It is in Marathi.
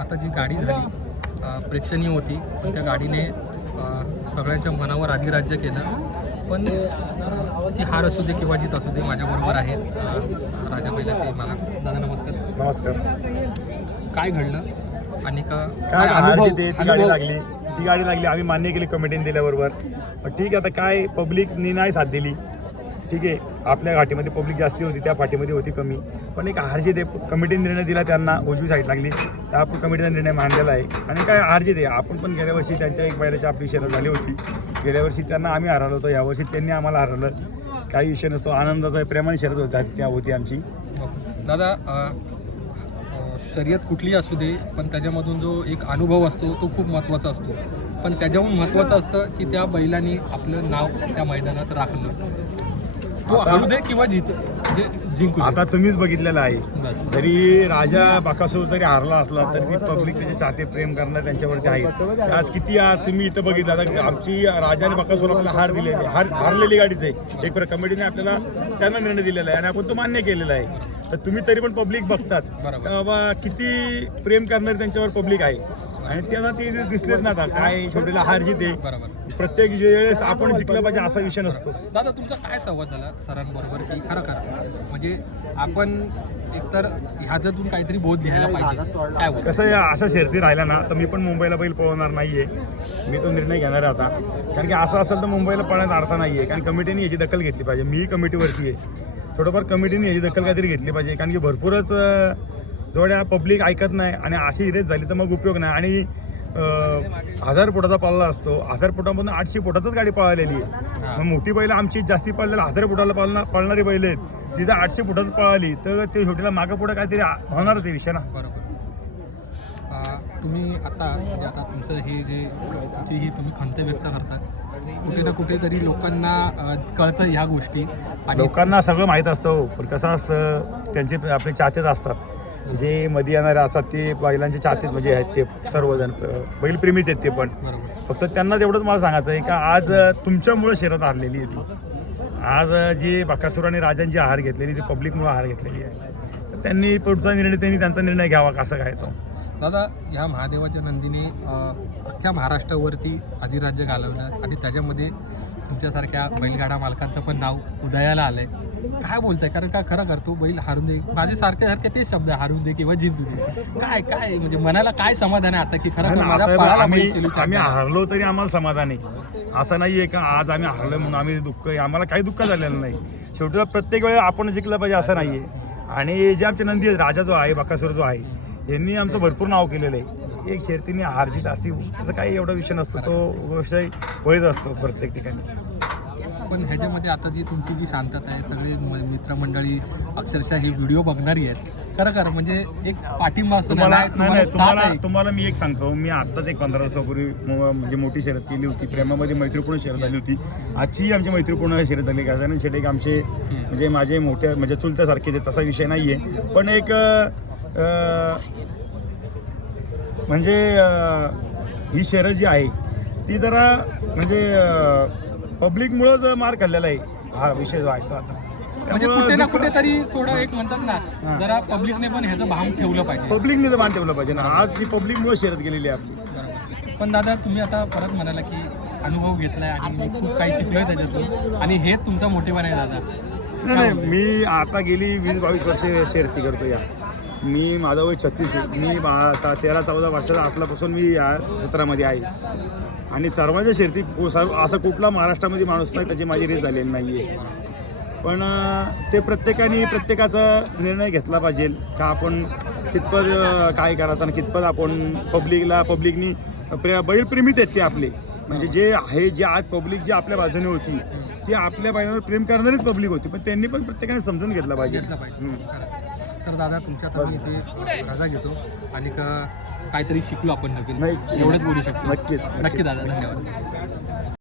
आता जी गाडी झाली प्रेक्षणीय होती पण त्या गाडीने सगळ्यांच्या मनावर अधिराज्य केलं. पण ती हार असू दे किंवा जीत असू दे माझ्याबरोबर आहेत राजा बैलाचे मला दादा नमस्कार. नमस्कार. काय घडलं? आणि का काय अनुभव- गाडी लागली. ती गाडी लागली. आम्ही मान्य केली कमिटीने दिल्याबरोबर. ठीक आहे आता काय पब्लिकनी नाही साथ दिली. ठीक आहे. आपल्या घाटीमध्ये पब्लिक जास्ती होती त्या फाटीमध्ये होती कमी. पण एक हारजी दे कमिटीने निर्णय दिला त्यांना उजवी साईड लागली. तर आपण कमिटीचा निर्णय मांडलेला आहे. आणि काय हारजी दे आपण पण गेल्या वर्षी त्यांच्या एक पायऱ्याची आपली शर्यत झाली होती. गेल्या वर्षी त्यांना आम्ही हरवलं होतो यावर्षी त्यांनी आम्हाला हरवलं. काही विषय नसतो आनंदाचा प्रेमाने शर्यत होता त्या होती आमची. दादा शर्यत कुठली असू दे पण त्याच्यामधून जो एक अनुभव असतो तो खूप महत्त्वाचा असतो. पण त्याच्याहून महत्त्वाचं असतं की त्या बैलांनी आपलं नाव त्या मैदानात राखलं. आता- हरू दे किंवा जित जिंकू दे. आता तुम्हीच बघितलेलं आहे. जरी राजा बाकासूर जरी हारला असला तरी पब्लिक त्याचे चाहते प्रेम करणार त्यांच्यावरती आहे. आज किती आज तुम्ही इथं बघितलं आता आमची राजा आणि बाकासूर आपल्याला हार दिलेली हार हारलेली गाडीच आहे. एक प्रकार कमिटीने आपल्याला त्यांना निर्णय दिलेला आहे आणि आपण तो मान्य केलेला आहे. तर तुम्ही तरी पण पब्लिक बघतात बाबा किती प्रेम करणारे त्यांच्यावर पब्लिक आहे. आणि त्यांना ते दिसलेच ना आता काय शेवटीला हार जिते बरोबर. प्रत्येक वेळेस आपण जिंकलं पाहिजे असा विषय नसतो. दादा तुमचा काय संवाद झाला सरांबरोबर की खरं खरं? म्हणजे आपण एकतर ह्याच्यातून काहीतरी बोध घ्यायला पाहिजे. काय कसं आहे अशा शर्ती राहिल्या ना तर मी पण मुंबईला बैल पळवणार नाहीये. मी तो निर्णय घेणार आहे आता. कारण की असं असेल तर मुंबईला पळण्यात अर्थ नाहीये. कारण कमिटीने याची दखल घेतली पाहिजे. मीही कमिटीवरती आहे. थोडंफार कमिटीने याची दखल काहीतरी घेतली पाहिजे. कारण की भरपूरच अं, जोड्या पब्लिक ऐकत नाही आणि अशी रेस झाली तर मग उपयोग नाही. आणि हजार फुटाचा पल्ला असतो. हजार फुटामधून आठशे फुटातच गाडी पळालेली आहे. मग मोठी बैल आमची जास्ती पळलेला हजार फुटाला पळणार पळणारी बैल आहेत. तिथं आठशे फुटात पळाली तर ते शेवटीला मागं पुढे काहीतरी होणारच आहे विषय ना. बरोबर. तुम्ही आता म्हणजे आता तुमचं हे जे तुमची ही तुम्ही खंत व्यक्त करता कुठे ना कुठेतरी लोकांना कळतं ह्या गोष्टी. लोकांना सगळं माहीत असतं हो. पण कसं असतं त्यांचे आपले चाहतेच असतात. जे मध्ये येणारे असतात ते बैलांचे चाहतेच म्हणजे आहेत ते सर्वजण बैलप्रेमीच आहेत ते पण. फक्त त्यांनाच एवढंच मला सांगायचं आहे का आज तुमच्यामुळं शर्यत हारलेली आहे ती. आज जी बकासूर आणि राजांची आहार घेतलेली ती पब्लिकमुळं आहार घेतलेली आहे तर त्यांनी पुढचा निर्णय त्यांनी त्यांचा निर्णय घ्यावा कसं काय तो? दादा ह्या महादेवाच्या नंदीने अख्ख्या महाराष्ट्रावरती अधिराज्य घालवलं आणि त्याच्यामध्ये तुमच्यासारख्या बैलगाडा मालकांचं पण नाव उदयाला आलंय. काय बोलताय? कारण का खरं करतो बैल हारून दे. माझे सारखे सारखे तेच शब्द हारून दे किंवा जिंकू दे. काय काय? म्हणजे मनाला काय समाधान आहे आता की खरं आता पळाला आम्ही. हारलो तरी आम्हाला समाधान आहे. असं नाहीये का आज आम्ही हारलो म्हणून आम्ही दुःख आहे? आम्हाला काही दुःख झालेलं नाही. शेवटीला प्रत्येक वेळेला आपण जिंकलं पाहिजे असं नाहीये आणि जे आमचे नंदी आहेत, राजा जो आहे बकासूर जो आहे यांनी आमचं भरपूर नाव केलेलं आहे. एक शर्तीने हारजीत अशी त्याचा काही एवढा विषय नसतो. तो विषय होईत असतो प्रत्येक ठिकाणी. पण ह्याच्यामध्ये आता जी तुमची जी शांतता आहे सगळे मित्रमंडळी अक्षरशः ही व्हिडिओ बघणारी आहेत. खरं खरं म्हणजे एक पाठिंबा असतो तुम्हाला नाही, तुम्हाला तुम्हाला मी एक सांगतो मी आत्ताच एक पंधरा वर्षापूर्वी म्हणजे मोठी शर्यत केली होती प्रेमामध्ये मैत्रीपूर्ण शर्यत झाली होती. आजची आमची मैत्रीपूर्ण शर्यत झाली गजानन शेट एक आमचे म्हणजे माझे मोठ्या म्हणजे चुलत्यासारखे तसा विषय नाही आहे पण एक म्हणजे ही शर्यत जी आहे ती जरा म्हणजे पब्लिकमुळं मार खाल्लेला आहे हा विषय जो आहे तो आता. म्हणजे कुठे ना कुठेतरी थोडं एक म्हणतात ना. जरा पब्लिकने पण ह्याचं भान ठेवलं पाहिजे. पब्लिकने तर मान ठेवलं पाहिजे ना. आज ही पब्लिकमुळे शर्यत गेलेली आहे आपली. पण दादा तुम्ही आता परत म्हणाला की अनुभव घेतलाय आणि मी खूप काही शिकलोय त्याच्यातून. आणि हे तुमचा मोठेपण आहे दादा. नाही नाही मी आता गेली वीस बावीस वर्ष शर्यती करतो या मी माझा वय छत्तीस आहे. मी तेरा चौदा वर्षाचा असल्यापासून मी या क्षेत्रामध्ये आहे. आणि सर्वांच्या को- सर्व असं कुठला महाराष्ट्रामध्ये माणूस नाही त्याची माझी रेस झालेली नाही आहे. पण ते प्रत्येकाने प्रत्येकाचा निर्णय घेतला पाहिजे का आपण कितपत काय करायचं आणि कितपत आपण पब्लिकला पब्लिकनी प्रे बैलप्रेमीच आहेत ते आपले. म्हणजे जे आहे जे आज पब्लिक जी आपल्या बाजूने होती ती आपल्या बैलावर प्रेम करणारीच पब्लिक होती. पण त्यांनी पण प्रत्येकाने समजून घेतलं पाहिजे. तर दादा तुमच्या मी इथे रजा घेतो आणि काहीतरी शिकलो आपण नाही. एवढंच बोलू शकतो. नक्कीच नक्की दादा धन्यवाद.